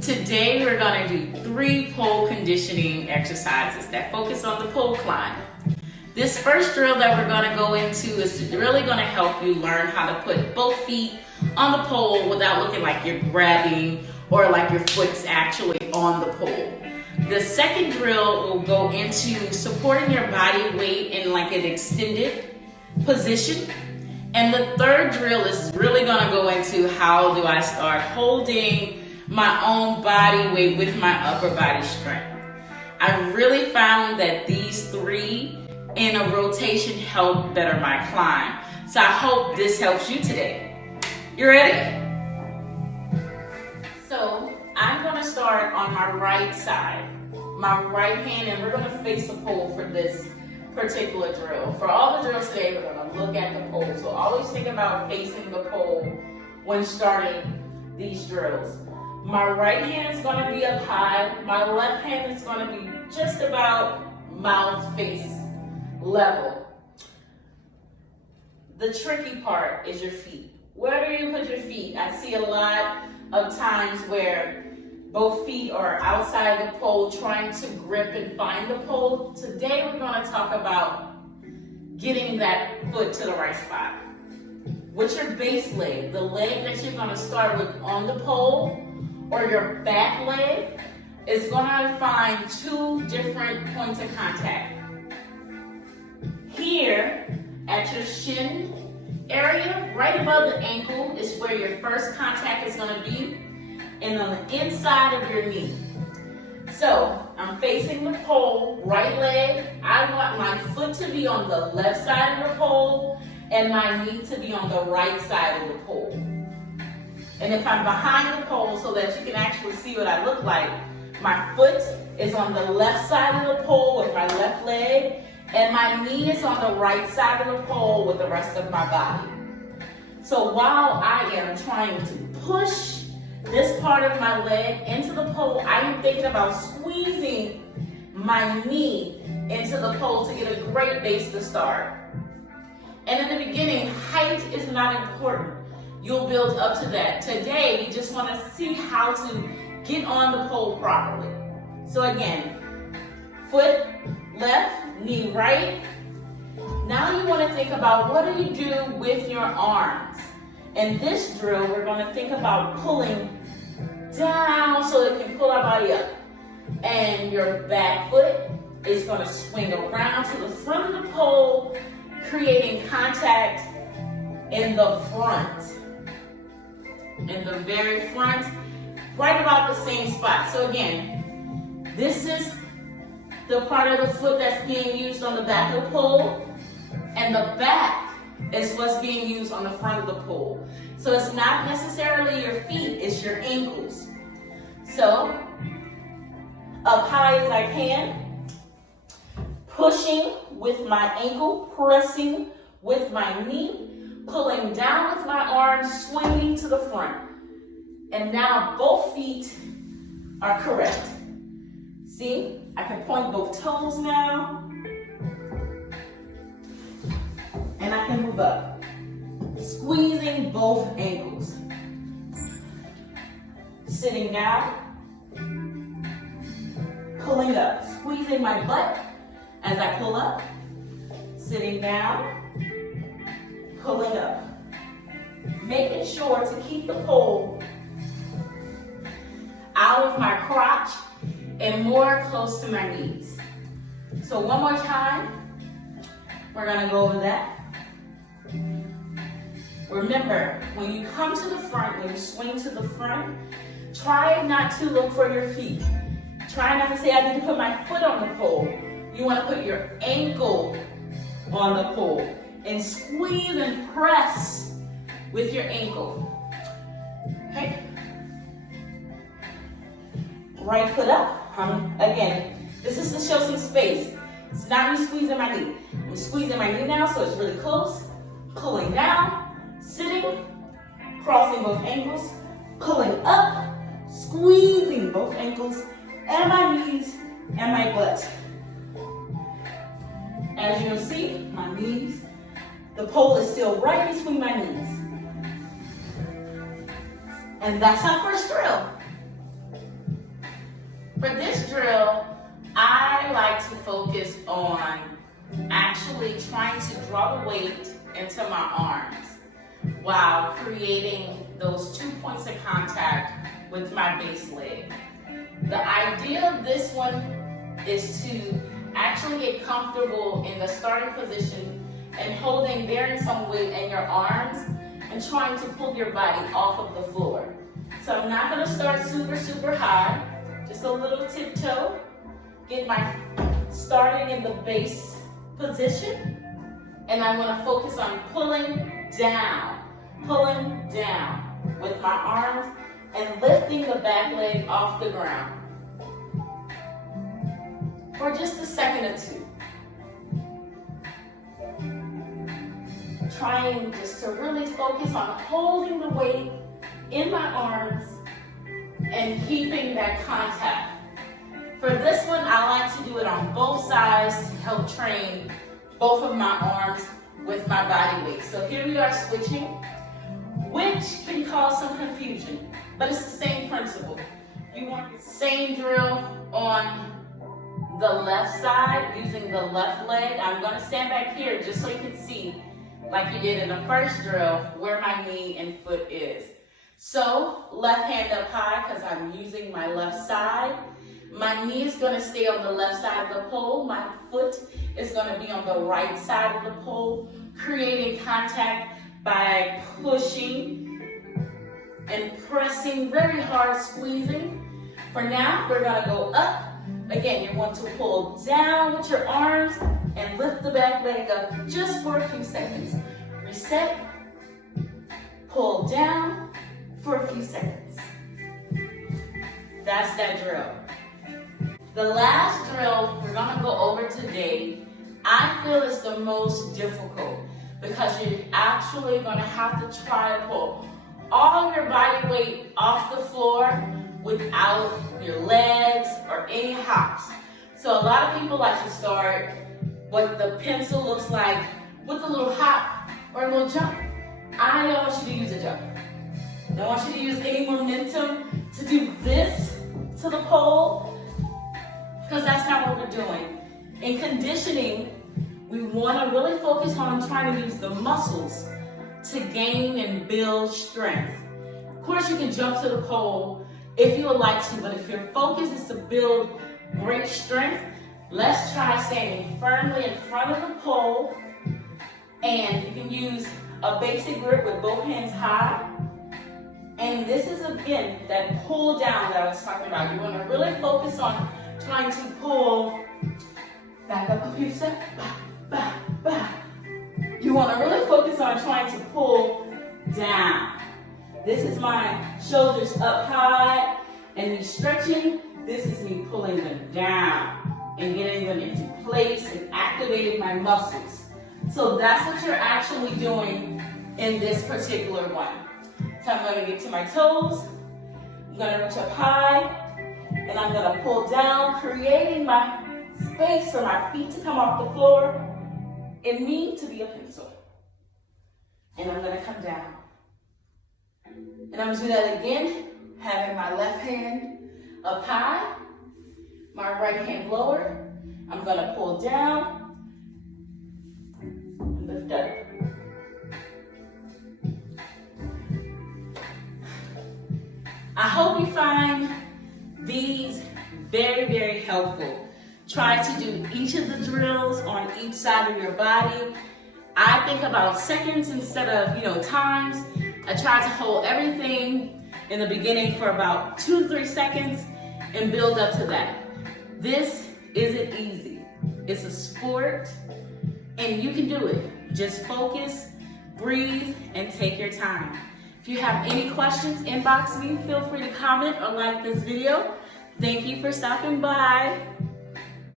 Today we're going to do 3 pole conditioning exercises that focus on the pole climb. This first drill that we're going to go into is really going to help you learn how to put both feet on the pole without looking like you're grabbing or like your foot's actually on the pole. The second drill will go into supporting your body weight in like an extended position. And the third drill is really going to go into how do I start holding my own body weight with my upper body strength. I really found that these 3 in a rotation help better my climb. So I hope this helps you today. You ready? So I'm going to start on my right side, my right hand, and we're going to face the pole for this particular drill. For all the drills today, we're going to look at the pole. So always think about facing the pole when starting these drills. My right hand is going to be up high. My left hand is going to be just about mouth face level. The tricky part is your feet. Where do you put your feet? I see a lot of times where both feet are outside the pole trying to grip and find the pole. Today we're going to talk about getting that foot to the right spot. With your base leg, the leg that you're going to start with on the pole, or your back leg, is going to find 2 different points of contact. Here at your shin area, right above the ankle, is where your first contact is going to be, and on the inside of your knee. So I'm facing the pole, right leg. I want my foot to be on the left side of the pole and my knee to be on the right side of the pole. And if I'm behind the pole so that you can actually see what I look like, my foot is on the left side of the pole with my left leg, and my knee is on the right side of the pole with the rest of my body. So while I am trying to push this part of my leg into the pole, I am thinking about squeezing my knee into the pole to get a great base to start. And in the beginning, height is not important. You'll build up to that. Today, you just want to see how to get on the pole properly. So again, foot left, knee right. Now you want to think about what do you do with your arms. In this drill, we're going to think about pulling down so it can pull our body up. And your back foot is going to swing around to the front of the pole, creating contact in the front. In the very front, right about the same spot. So again, this is the part of the foot that's being used on the back of the pole, and the back is what's being used on the front of the pole. So it's not necessarily your feet, it's your ankles. So, up high as I can, pushing with my ankle, pressing with my knee, pulling down with my arms, swinging to the front. And now both feet are correct. See, I can point both toes now. And I can move up, squeezing both ankles. Sitting down, pulling up, squeezing my butt as I pull up, sitting down, pulling up. Making sure to keep the pole out of my crotch and more close to my knees. So one more time, we're gonna go over that. Remember, when you come to the front, when you swing to the front, try not to look for your feet. Try not to say, I need to put my foot on the pole. You want to put your ankle on the pole and squeeze and press with your ankle. Okay? Right foot up. Again, this is to show some space. It's not me squeezing my knee. I'm squeezing my knee now so it's really close. Pulling down, sitting, crossing both ankles, pulling up, squeezing both ankles and my knees and my butt. As you can see, my knees, the pole is still right between my knees. And that's our first drill. For this drill, I like to focus on actually trying to draw the weight into my arms while creating those 2 points of contact with my base leg. The idea of this one is to actually get comfortable in the starting position and holding bearing some weight in your arms and trying to pull your body off of the floor. So I'm not going to start super high, just a little tiptoe. Get my starting in the base position, and I'm going to focus on pulling down with my arms and lifting the back leg off the ground for just a second or two. Trying just to really focus on holding the weight in my arms and keeping that contact. For this one, I like to do it on both sides to help train both of my arms with my body weight. So here we are switching, which can cause some confusion, but it's the same principle. You want the same drill on the left side using the left leg. I'm going to stand back here just so you can see, like you did in the first drill, where my knee and foot is. So left hand up high because I'm using my left side. My knee is going to stay on the left side of the pole. My foot is going to be on the right side of the pole, creating contact by pushing and pressing very hard, squeezing. For now, we're going to go up. Again, you want to pull down with your arms and lift the back leg up just for a few seconds. Reset, pull down for a few seconds. That's that drill. The last drill we're going to go over today, I feel is the most difficult because you're actually going to have to try to pull all of your body weight off the floor without your legs or any hops. So a lot of people like to start what the pencil looks like with a little hop or a little jump. I don't want you to use a jump. I don't want you to use any momentum to do this to the pole, because that's not what we're doing. In conditioning, we want to really focus on trying to use the muscles to gain and build strength. Of course, you can jump to the pole if you would like to, but if your focus is to build great strength, let's try standing firmly in front of the pole, and you can use a basic grip with both hands high. And this is, again, that pull down that I was talking about. You want to really focus on trying to pull back up a few steps, back. You want to really focus on trying to pull down. This is my shoulders up high and me stretching. This is me pulling them down and getting them into place and activating my muscles. So that's what you're actually doing in this particular one. So I'm going to get to my toes. I'm going to reach up high. And I'm going to pull down, creating my space for my feet to come off the floor and me to be a pencil. And I'm going to come down. And I'm going to do that again, having my left hand up high, my right hand lower. I'm going to pull down and lift up. I hope you find these very helpful. Try to do each of the drills on each side of your body. I think about seconds instead of, times. I try to hold everything in the beginning for about 2 to 3 seconds and build up to that. This isn't easy. It's a sport and you can do it. Just focus, breathe, and take your time. If you have any questions, inbox me. Feel free to comment or like this video. Thank you for stopping by.